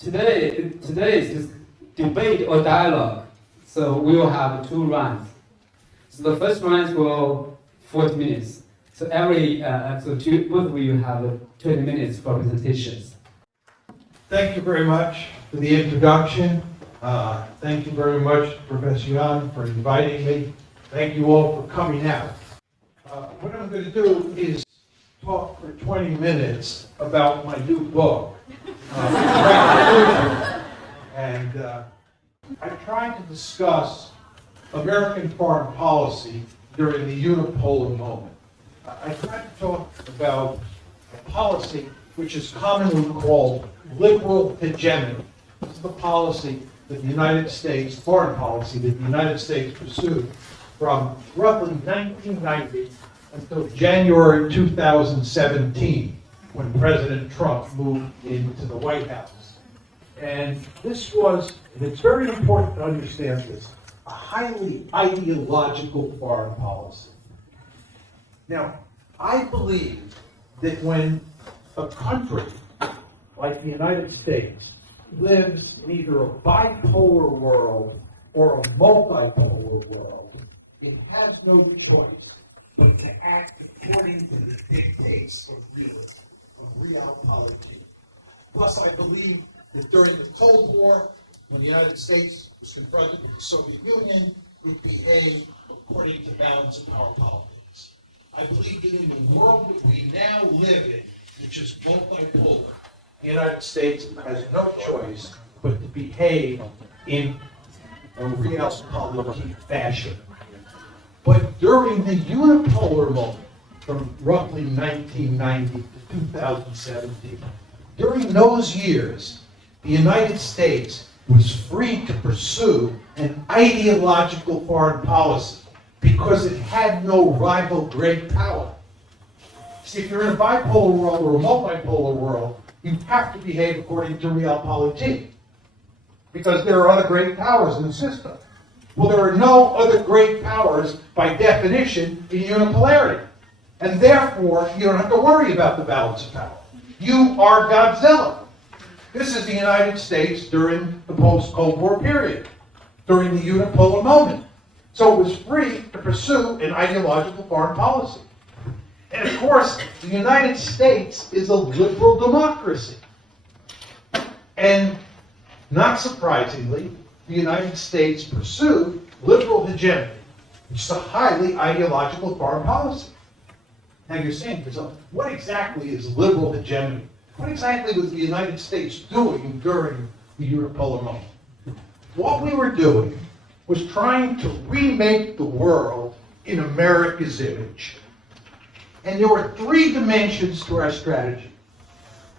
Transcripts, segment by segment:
today is debate or dialogue. So we will have 2 rounds. So the first round will 40 minutes. So both of you have 20 minutes for presentations. Thank you very much for the introduction. Thank you very much, Professor Yan, for inviting me. Thank you all for coming out. What I'm going to do is talk for 20 minutes about my new book, and I'm trying to discuss American foreign policy during the unipolar moment. I try to talk about a policy which is commonly called liberal hegemony. This is the policy that the United States, foreign policy that the United States pursued from roughly 1990 until January 2017, when President Trump moved into the White House. And this was, and it's very important to understand this, a highly ideological foreign policy. Now, I believe that when a country like the United States lives in either a bipolar world or a multipolar world, it has no choice but to act according to the dictates of realpolitik. Plus, I believe that during the Cold War, when the United States was confronted with the Soviet Union, it behaved according to balance of power politics. I believe that in the world that we now live in, which is multipolar, the United States has no choice but to behave in a realpolitik fashion. But during the unipolar moment, from roughly 1990 to 2017, during those years, the United States was free to pursue an ideological foreign policy because it had no rival great power. See, if you're in a bipolar world or a multipolar world, you have to behave according to realpolitik because there are other great powers in the system. Well, there are no other great powers by definition in unipolarity. And therefore, you don't have to worry about the balance of power. You are Godzilla. This is the United States during the post-Cold War period, during the unipolar moment. So it was free to pursue an ideological foreign policy. And of course, the United States is a liberal democracy. And not surprisingly, the United States pursued liberal hegemony, which is a highly ideological foreign policy. Now you're saying to yourself, what exactly is liberal hegemony? What exactly was the United States doing during the unipolar moment? What we were doing was trying to remake the world in America's image. And there were 3 dimensions to our strategy.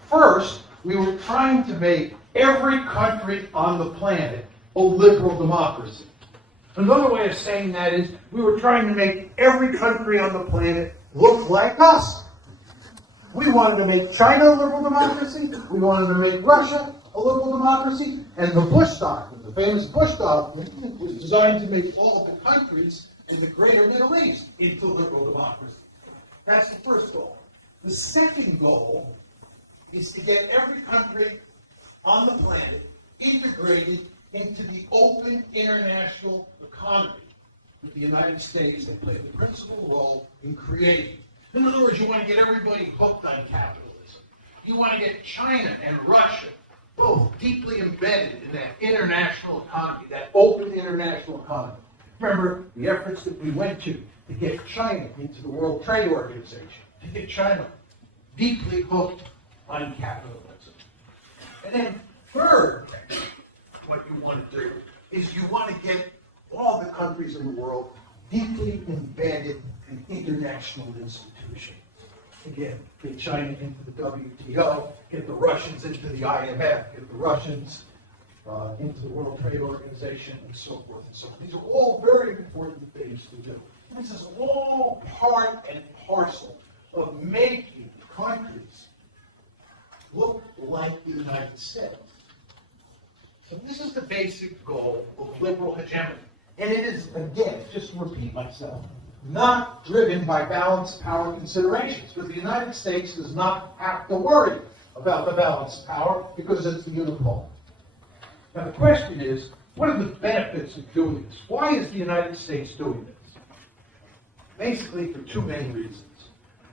First, we were trying to make every country on the planet a liberal democracy. Another way of saying that is we were trying to make every country on the planet look like us. We wanted to make China a liberal democracy. We wanted to make Russia a liberal democracy. And the Bush Doctrine, the famous Bush Doctrine, was designed to make all the countries in the greater Middle East into liberal democracy. That's the first goal. The second goal is to get every country on the planet integrated into the open international economy that the United States had played the principal role in creating. In other words, you want to get everybody hooked on capitalism. You want to get China and Russia both deeply embedded in that international economy, that open international economy. Remember the efforts that we went to get China into the World Trade Organization, to get China deeply hooked on capitalism. And then third, what you want to do is you want to get all the countries in the world deeply embedded in international institutions. Again, get China into the WTO, get the Russians into the IMF, get the Russians into the World Trade Organization, and so forth and so on. These are all very important things to do. This is all part and parcel of making countries look like the United States. So this is the basic goal of liberal hegemony. And it is, again, just to repeat myself, not driven by balanced power considerations, because the United States does not have to worry about the balance of power because it's the unipolar. Now the question is, what are the benefits of doing this? Why is the United States doing this? Basically for two main reasons.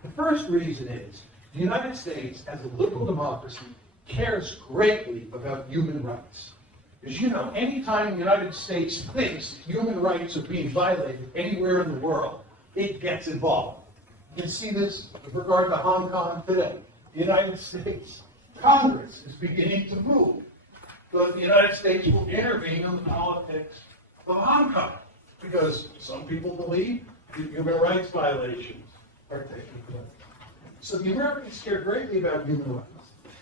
The first reason is the United States, as a liberal democracy, cares greatly about human rights. As you know, anytime the United States thinks that human rights are being violated anywhere in the world, it gets involved. You can see this with regard to Hong Kong today. The United States Congress is beginning to move so that the United States will intervene in the politics of Hong Kong, because some people believe that human rights violations are taking place. So the Americans care greatly about human rights.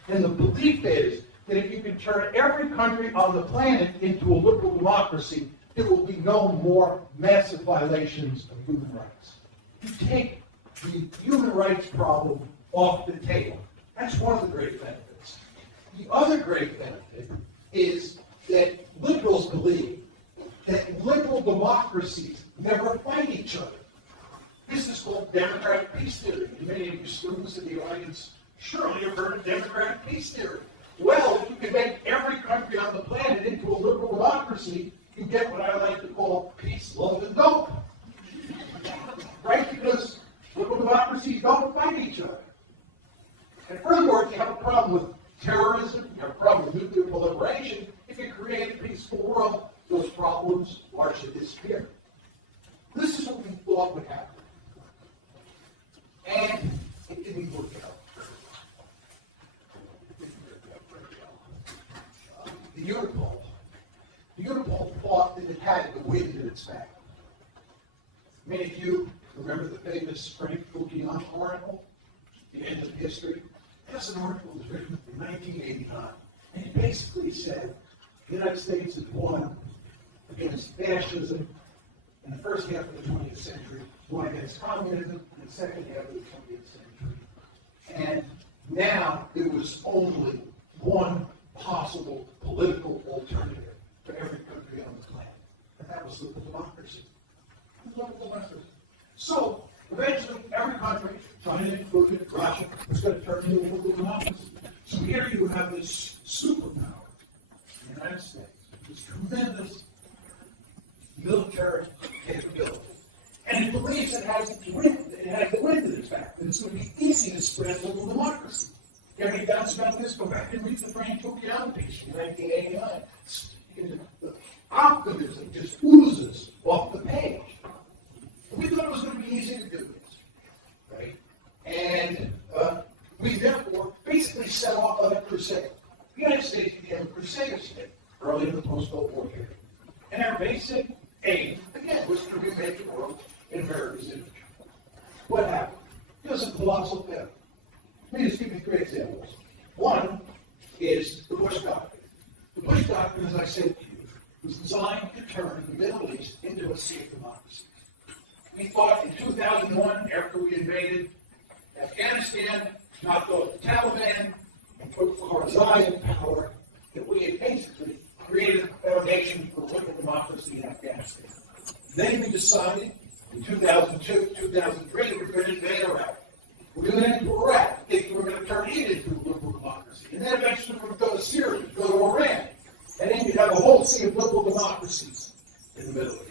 And the belief is that if you can turn every country on the planet into a liberal democracy, there will be no more massive violations of human rights. You take the human rights problem off the table. That's one of the great benefits. The other great benefit is that liberals believe that liberal democracies never fight each other. This is called democratic peace theory. And many of you students in the audience surely have heard of democratic peace theory. Well, if you can make every country on the planet into a liberal democracy, you get what I like to call peace, love, and dope. Right? Because liberal democracies don't fight each other. And furthermore, if you have a problem with terrorism, you have a problem with nuclear proliferation, if you create a peaceful world, those problems largely disappear. This is what we thought would happen. And it didn't work out. The Unipol thought that it had the wind in its back. Many of you remember the famous Frank Fukuyama article, The End of History? That's an article that was written in 1989. And he basically said the United States had won against fascism in the first half of the 20th century, won against communism in the second half of the 20th century. And now there was only one possible political alternative for every country on the planet. And that was liberal democracy. Liberal democracy. So, eventually, every country, China included, Russia, was going to turn into a liberal democracy. So here you have this superpower, the United States, this tremendous military capability. And it believes it has the wind in its back, and it's going to be easy to spread liberal democracy. You have any doubts about this? Go back and read the Frank Fukuyama piece from 1989. The optimism just oozes off the page. We thought it was going to be easy to do this, right? And we therefore basically set off on a crusade. The United States became a crusader state early in the post-Cold War period. And our basic aim, again, was to remake the world in America's image. What happened? It was a colossal failure. Let me just give you three examples. One is the Bush Doctrine. The Bush Doctrine, as I said to you, was designed to turn the Middle East into a sea of democracy. We thought in 2001, after we invaded Afghanistan, knocked off the Taliban, and put Karzai in power, that we had basically created a foundation for liberal democracy in Afghanistan. Then we decided in 2002, 2003, we were going to invade Iraq. We went into Iraq, thinking we were going to turn it into a liberal democracy. And then eventually we would go to Syria, go to Iran. And then you'd have a whole sea of liberal democracies in the Middle East.